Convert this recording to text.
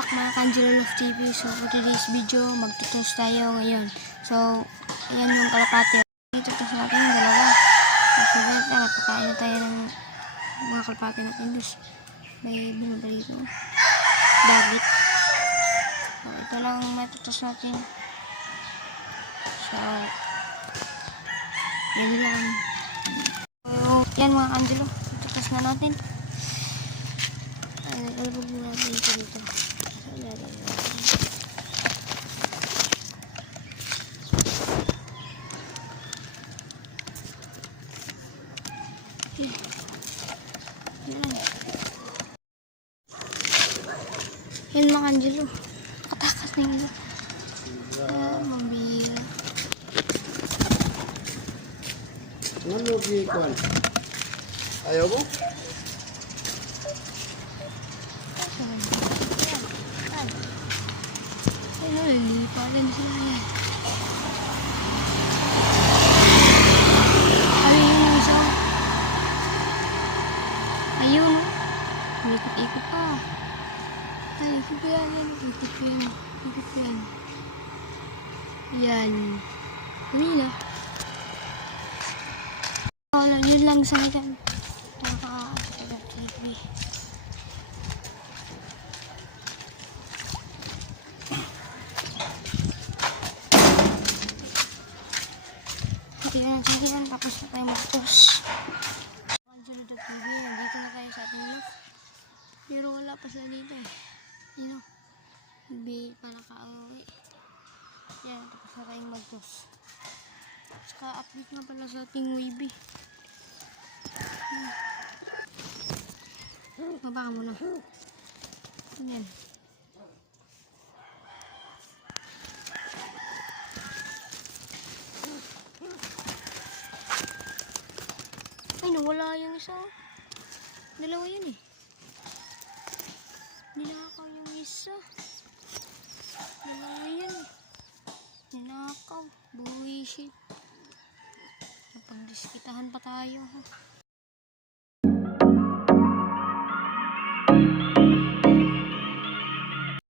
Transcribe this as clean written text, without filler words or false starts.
back mga Kanjelo Love TV. So for today's video, magtutos tayo ngayon. So, ayan yung kalapate. Itutos natin yung dalawa. So, napakain na tayo ng mga kalapate natin. Tapos, may bumaba dito. Dagat. So, ito lang matutos natin. So, yan lang. So, yan mga Kanjelo. Itutos na natin. Nagkalabog na natin ito dito. Yan mga Kanjelo. Katakas na yun. Mabira. Ano gikon? Ayaw mo? Ano, lilipatan sila yan. Ayun yung isa. Ayun. Ikot-ikot pa. Ay, ikot pa yan. Ikot pa yan. Ikot pa yan. Yan. Kanina. Wala, yun lang sa akin. TV. Sige, tapos na tayo magtos. Kanjelo TV, nandito na tayo sa ating loft. Pero wala pa sila dito eh. Yun o. Hindi pa nakauwi. Yan, tapos na tayong magtos. Saka update nga pala sa ating Weibo. Baba ka muna. Yan. Ay, nawala yung isa. Dalawa yun eh. Ninakaw yung isa. Dalawa yun eh. Ninakaw. Buwisit. Napagdiskitahan pa tayo.